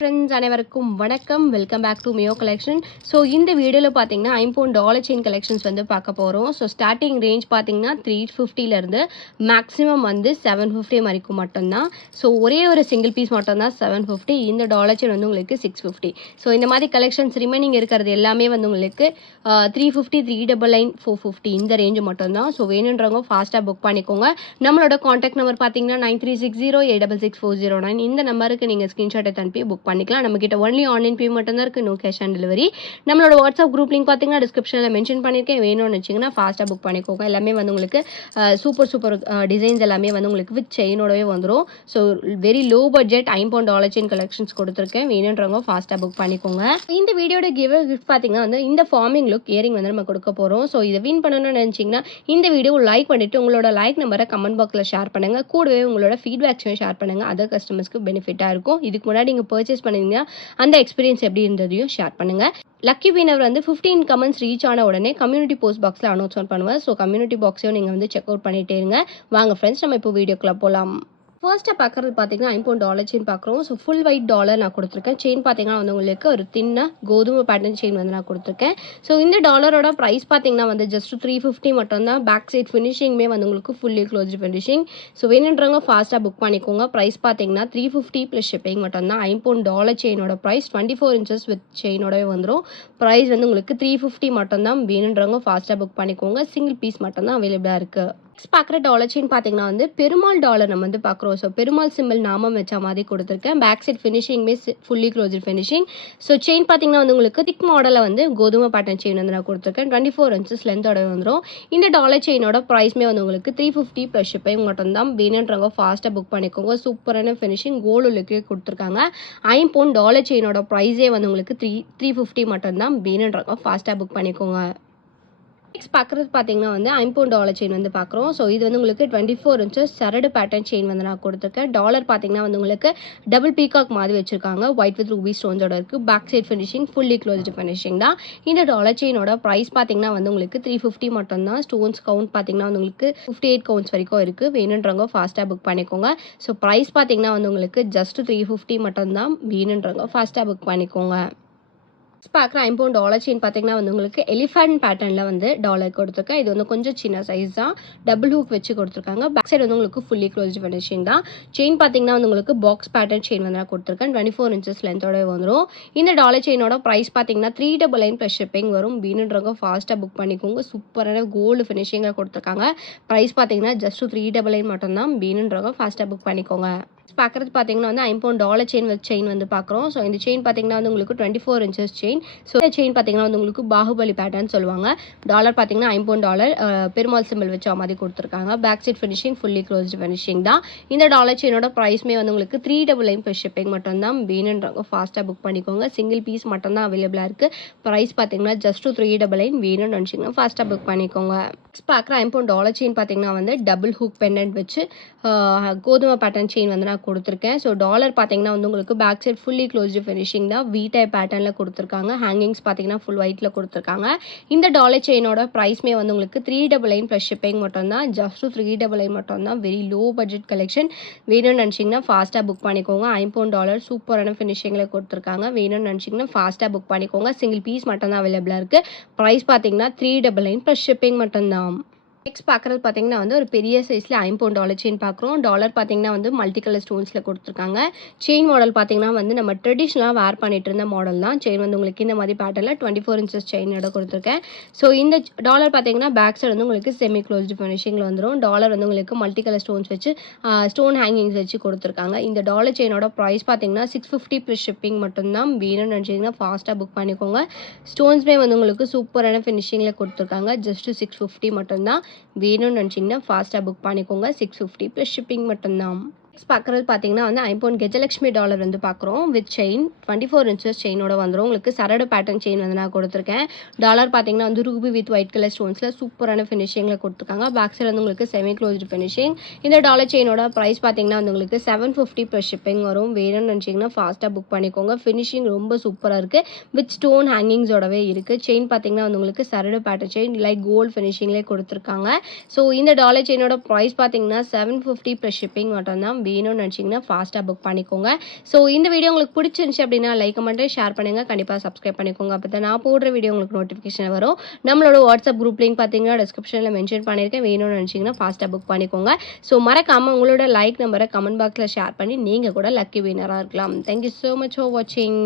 Friends அனைவருக்கும் வணக்கம். Welcome back to மியோ கலெக்ஷன். ஸோ இந்த வீடியோவில் பார்த்தீங்கன்னா $5 செயின் கலெக்ஷன்ஸ் வந்து பார்க்க போகிறோம். ஸோ ஸ்டார்டிங் ரேஞ்ச் பார்த்தீங்கன்னா 350லேருந்து மேக்ஸிமம் வந்து 750 வரைக்கும் மட்டும்தான். ஸோ ஒரே ஒரு சிங்கிள் பீஸ் மட்டும்தான் 750. இந்த டாலர் செயின் வந்து உங்களுக்கு 650. ஸோ இந்த மாதிரி கலெக்ஷன்ஸ் ரிமைனிங் இருக்கிறது எல்லாமே வந்து உங்களுக்கு 350, 399, 450 இந்த ரேஞ்சு மட்டும்தான். ஸோ வேணுன்றவங்க ஃபாஸ்ட்டாக புக் பண்ணிக்கோங்க. நம்மளோட காண்டாக்ட் நம்பர் பார்த்தீங்கன்னா 9360866409. இந்த நம்பருக்கு நீங்கள் ஸ்க்ரீன்ஷாட் எடுத்து அனுப்பி புக் பண்ணிக்கலாம். நம்மக்கிட்ட ஒன்லி ஆன்லைன் பே மட்டும் தான் இருக்குது, நோ கேஷ் ஆன் டெலிவரி. நம்மளோட வாட்ஸ்அப் குரூப் லிங்க் பார்த்தீங்கன்னா டிஸ்கிரிப்ஷனில் மென்ஷன் பண்ணியிருக்கேன். வேணும்னு வச்சிங்கன்னா ஃபாஸ்ட்டாக புக் பண்ணிக்கோங்க. எல்லாமே வந்து உங்களுக்கு சூப்பர் டிசைன்ஸ் எல்லாமே வந்து உங்களுக்கு வித் செயினோடவே வந்துடும். So very low budget $5 chain collections கொடுத்துருக்கேன். வேணுன்றவங்க ஃபாஸ்ட்டாக புக் பண்ணிக்கோங்க. இந்த வீடியோட கிஃப்ட் பார்த்தீங்கன்னா வந்து இந்த ஃபார்மிங் லுக் இயரிங் வந்து நம்ம கொடுக்க போகிறோம். ஸோ இதை வின் பண்ணணும்னு நினச்சிங்கன்னா இந்த வீடியோ லைக் பண்ணிவிட்டு உங்களோட லைக் நம்பரை கமெண்ட் பாக்ஸில் ஷேர் பண்ணுங்கள். கூடவே உங்களோட ஃபீட்பேக்ஸையும் ஷேர் பண்ணுங்கள். அதர் கஸ்டமர்ஸ்க்கு பெனிஃபிட்டாக இருக்கும். இதுக்கு முன்னாடி நீங்கள் பர்ச்சேஸ் பண்ணிங்கன்னா அந்த எக்ஸ்பீரியன்ஸ் எப்படி இருந்ததையும் ஷேர் பண்ணுங்கள். லக்கி வினர் வந்து 15 கமெண்ட்ஸ் ரீச் ஆன உடனே கம்யூனிட்டி போஸ்ட் பாக்ஸில் அனௌன்ஸ்மெண்ட் பண்ணுவேன். ஸோ கம்யூனிட்டி பாக்ஸையும் நீங்கள் வந்து செக் அவுட் பண்ணிட்டே இருங்க. வாங்க ஃப்ரெண்ட்ஸ், நம்ம இப்போ வீடியோக்குள்ளே போகலாம். ஃபர்ஸ்ட்டாக பார்க்குறது பார்த்தீங்கன்னா $5 செயின் பார்க்குறோம். ஸோ ஃபுல் ஒயிட் டாலர் நான் கொடுத்துருக்கேன். செயின் பார்த்தீங்கன்னா வந்து உங்களுக்கு ஒரு தின்ன கோதுமை பேட்டர்ன் செயின் வந்து நான் கொடுத்துருக்கேன். ஸோ இந்த டாலரோட ப்ரைஸ் பார்த்தீங்கன்னா வந்து ஜஸ்ட் 350 மட்டும்தான். பேக் சைட் ஃபினிஷிங்குமே வந்து உங்களுக்கு ஃபுல்லி க்ளோஸ்டு ஃபினிஷிங். ஸோ வேணுன்றவங்க ஃபாஸ்ட்டாக புக் பண்ணிக்கோங்க. ப்ரைஸ் பார்த்தீங்கன்னா 350 ப்ளஸ் ஷிப்பிங் மட்டும்தான். $5 செயினோட ப்ரைஸ் 24 inches வித் செயினோடவே வந்துடும். ப்ரைஸ் வந்து உங்களுக்கு 350 மட்டும்தான். வேணுன்றவங்க ஃபாஸ்ட்டாக புக் பண்ணிக்கோங்க. சிங்கிள் பீஸ் மட்டும்தான் அவைலபிளாக இருக்குது. நெக்ஸ்ட் பார்க்குற டாலர் செயின் பார்த்தீங்கன்னா வந்து பெருமாள் டாலர் நம்ம வந்து பார்க்குறோம். ஸோ பெருமாள் சிம்பிள் நாமம் வச்ச மாதிரி கொடுத்துருக்கேன். பேக் சைட் ஃபினிஷிங்குமே fully closed finishing. So chain பார்த்தீங்கன்னா வந்து உங்களுக்கு திக் மாடலில் வந்து கோதுமை பேட்டர்ன் செயின் வந்து நான் கொடுத்துருக்கேன். 24 inches லென்த்தோட வந்துடும். இந்த டாலர் செயினோட ப்ரைஸ்மே வந்து உங்களுக்கு 350 ப்ளஸ் ஷிப்பிங் மட்டும்தான். வேணுன்றவங்க ஃபாஸ்ட்டாக புக் பண்ணிக்கோங்க. சூப்பரான ஃபினிஷிங் கோல்டு லுக்கே கொடுத்துருக்காங்க. $5 செயினோட ப்ரைஸே வந்து உங்களுக்கு 350 மட்டும்தான். வேணுன்றவங்க ஃபாஸ்ட்டாக புக் பண்ணிக்கோங்க. நெக்ஸ்ட் பார்க்குறது பார்த்தீங்கன்னா வந்து $5 செயின் வந்து பார்க்குறோம். ஸோ இது வந்து உங்களுக்கு 24 inches சரடு பேட்டர்ன் செயின் வந்து நான் கொடுத்துருக்கேன். டாலர் பார்த்தீங்கன்னா வந்து உங்களுக்கு டபுள் பீகாக் மாதிரி வச்சிருக்காங்க. ஒயிட் வித் ரூபி ஸ்டோன்ஸோட இருக்குது. Back side finishing fully closed finishing தான். இந்த டாலர் செயினோட ப்ரைஸ் பார்த்தீங்கன்னா வந்து உங்களுக்கு 350 மட்டும்தான். ஸ்டோன்ஸ் கவுண்ட் பார்த்தீங்கன்னா வந்து உங்களுக்கு 58 கவுண்ட்ஸ் வரைக்கும் இருக்குது. வேணுன்றவங்க ஃபாஸ்ட்டாக புக் பண்ணிக்கோங்க. ஸோ ப்ரைஸ் பார்த்தீங்கன்னா வந்து உங்களுக்கு ஜஸ்ட் 350 மட்டும்தான். வேணுன்றவங்க ஃபாஸ்ட்டாக புக் பண்ணிக்கோங்க. பார்க்குற $5 செயின் பார்த்தீங்கன்னா வந்து உங்களுக்கு எலிஃபண்ட் பேட்டர்னில் வந்து டாலர் கொடுத்துருக்கேன். இது வந்து கொஞ்சம் சின்ன சைஸ் தான். டபுள் ஹூக் வச்சு கொடுத்துருக்காங்க. பேக் சைடு வந்து உங்களுக்கு ஃபுல்லி க்ளோஸ்டு ஃபினிஷிங் தான். செயின் பார்த்தீங்கன்னா வந்து உங்களுக்கு பாக்ஸ் பேட்டர்ன் செயின் வந்து நான் கொடுத்துருக்கேன். 24 inches லென்த்தோட வந்துடும். இந்த டாலர் செயினோட ப்ரைஸ் பார்த்தீங்கன்னா 399 ப்ளஸ் ஷிப்பிங் வரும். வேணுன்றவங்க ஃபாஸ்ட்டாக புக் பண்ணிக்கோங்க. சூப்பரான கோல்டு ஃபினிஷிங்கில் கொடுத்துருக்காங்க. ப்ரைஸ் பார்த்தீங்கன்னா ஜஸ்ட் 399 மட்டும்தான். வேணுன்றவங்க ஃபாஸ்ட்டாக புக் பண்ணிக்கோங்க. பார்க்குறது பார்த்தீங்கன்னா வந்து $5 செயின் வித் செயின் வந்து பார்க்குறோம். ஸோ இந்த செயின் பார்த்தீங்கன்னா வந்து உங்களுக்கு 24 inches செயின். ஸோ இந்த செயின் பார்த்தீங்கன்னா வந்து உங்களுக்கு பாகுபலி பேட்டர்ன் சொல்லுவாங்க. டாலர் பார்த்தீங்கன்னா $5 பெருமாள் சிம்பிள் வச்ச மாதிரி கொடுத்துருக்காங்க. Back side finishing fully closed finishing தான். இந்த டாலர் செயினோட ப்ரைஸ்மே வந்து உங்களுக்கு 399 ப்ளஸ் ஷிப்பிங் மட்டும்தான். வேணுன்றவங்க ஃபாஸ்ட்டாக புக் பண்ணிக்கோங்க. சிங்கிள் பீஸ் மட்டும்தான் அவைலபிளாக இருக்குது. ப்ரைஸ் பார்த்தீங்கன்னா ஜஸ்ட் 399. வேணும்னு நினச்சிங்கன்னா ஃபாஸ்ட்டாக புக் பண்ணிக்கோங்க. நெக்ஸ்ட் பார்க்குற $5 செயின் பார்த்தீங்கன்னா வந்து டபுள் ஹூக் பெண்டன்ட் வச்சு கோதுமை பேட்டர்ன் செயின் வந்து நான் கொடுத்துருக்கேன். ஸோ டாலர் பார்த்தீங்கன்னா வந்து உங்களுக்கு back side fully closed finishing தான். வி டைப் பேட்டர்னில் கொடுத்துருக்காங்க. ஹேங்கிங்ஸ் பார்த்தீங்கன்னா ஃபுல் ஒயிட்டில் கொடுத்துருக்காங்க. இந்த டாலர் செயினோட ப்ரைஸ்மே வந்து உங்களுக்கு 399 ப்ளஸ் ஷிப்பிங் மட்டும்தான். ஜஸ்ட் 399 மட்டும்தான். Very low budget collection. வேணும்னு நினச்சிங்கன்னா ஃபாஸ்ட்டாக புக் பண்ணிக்கோங்க. $5 சூப்பரான ஃபினிஷிங்கில் கொடுத்துருக்காங்க. வேணும்னு நினச்சிங்கன்னா ஃபாஸ்ட்டாக புக் பண்ணிக்கோங்க. சிங்கிள் பீஸ் மட்டும்தான் அவைலபிளாக இருக்குது. ப்ரைஸ் பார்த்தீங்கன்னா 399 ப்ளஸ் ஷிப்பிங் மட்டும்தான். நெக்ஸ்ட் பார்க்குறது பார்த்தீங்கன்னா வந்து ஒரு பெரிய சைஸில் $5 செயின் பார்க்குறோம். டாலர் பார்த்தீங்கன்னா வந்து மல்டி கலர் ஸ்டோன்ஸில் கொடுத்துருக்காங்க. செயின் மாடல் பார்த்தீங்கன்னா வந்து நம்ம ட்ரெடிஷ்னலாக வேர் பண்ணிட்டு இருந்த மாடல் தான். செயின் வந்து உங்களுக்கு இந்த மாதிரி பேட்டர்னில் 24 inches செயினோட கொடுத்துருக்கேன். ஸோ இந்த டாலர் பார்த்தீங்கன்னா பேக் சைடு வந்து உங்களுக்கு செமி க்ளோஸ்டு ஃபினிஷிங்கில் வந்துடும். டாலர் வந்து உங்களுக்கு மல்டி கலர் ஸ்டோன்ஸ் வச்சு ஸ்டோன் ஹேங்கிங்ஸ் வச்சு கொடுத்துருக்காங்க. இந்த டாலர் செயினோட ப்ரைஸ் பார்த்தீங்கன்னா 650 ப்ளஸ் ஷிப்பிங் மட்டும்தான். வேணும்னு நினச்சிங்கன்னா ஃபாஸ்ட்டாக புக் பண்ணிக்கோங்க. ஸ்டோன்ஸ்மே வந்து உங்களுக்கு சூப்பரான ஃபினிஷிங்கில் கொடுத்துருக்காங்க. ஜஸ்ட் 650 மட்டும்தான். வேணும்னு நினச்சிங்கன்னா ஃபாஸ்ட்டாக புக் பண்ணிக்கோங்க. 650 ப்ளஸ் ஷிப்பிங் மட்டும்தான். நெக்ஸ்ட் பார்க்குறது பார்த்தீங்கன்னா வந்து $5 கஜலக்ஷ்மி டாலர் வந்து பார்க்குறோம். வித் செயின் 24 inches செயினோட வந்துடும். உங்களுக்கு சரடு பேட்டர்ன் செயின் வந்து நான் கொடுத்துருக்கேன். டாலர் பார்த்தீங்கன்னா வந்து ரூபி வித் ஒயிட் கலர் ஸ்டோன்ஸில் சூப்பரான ஃபினிஷிங்கில் கொடுத்துருக்காங்க. பேக் சைடு வந்து உங்களுக்கு செமி க்ளோஸ்டு ஃபினிஷிங். இந்த டாலர் செயினோட ப்ரைஸ் பார்த்தீங்கன்னா வந்து உங்களுக்கு 750 ப்ளஸ் ஷிப்பிங் வரும். வேணும்னு நினச்சிங்கன்னா ஃபாஸ்ட்டாக புக் பண்ணிக்கோங்க. ஃபினிஷிங் ரொம்ப சூப்பராக இருக்குது. வித் ஸ்டோன் ஹேங்கிங்ஸோடவே இருக்குது. செயின் பார்த்தீங்கன்னா வந்து உங்களுக்கு சரடு பேட்டர்ன் செயின் லைக் கோல்டு ஃபினிஷிங்லேயே கொடுத்துருக்காங்க. ஸோ இந்த டாலர் செயினோட ப்ரைஸ் பார்த்தீங்கன்னா 750 ப்ளஸ் ஷிப்பிங் மட்டும்தான். வேணும்னு நினச்சிங்கன்னா ஃபாஸ்ட்டாக புக் பண்ணிக்கோங்க. ஸோ இந்த வீடியோ உங்களுக்கு பிடிச்சிருந்துச்சு அப்படின்னா லைக் கமெண்ட் ஷேர் பண்ணுங்கள். கண்டிப்பாக சப்ஸ்கிரைப் பண்ணிக்கோங்க. அப்போ தான் நான் போடுற வீடியோ உங்களுக்கு நோட்டிஃபிகேஷன் வரும். நம்மளோட வாட்ஸ்அப் குரூப் லிங்க் பார்த்தீங்கன்னா டிஸ்கிரிப்ஷனில் மென்ஷன் பண்ணியிருக்கேன். வேணும்னு நினச்சிங்கன்னா ஃபாஸ்ட்டாக புக் பண்ணிக்கோங்க. ஸோ மறக்காமல் உங்களோட லைக் நம்பரை கமெண்ட் பாக்ஸில் ஷேர் பண்ணி நீங்கள் கூட லக்கி வின்னராக இருக்கலாம். தேங்க்யூ ஸோ மச் ஃபார் வாட்சிங்.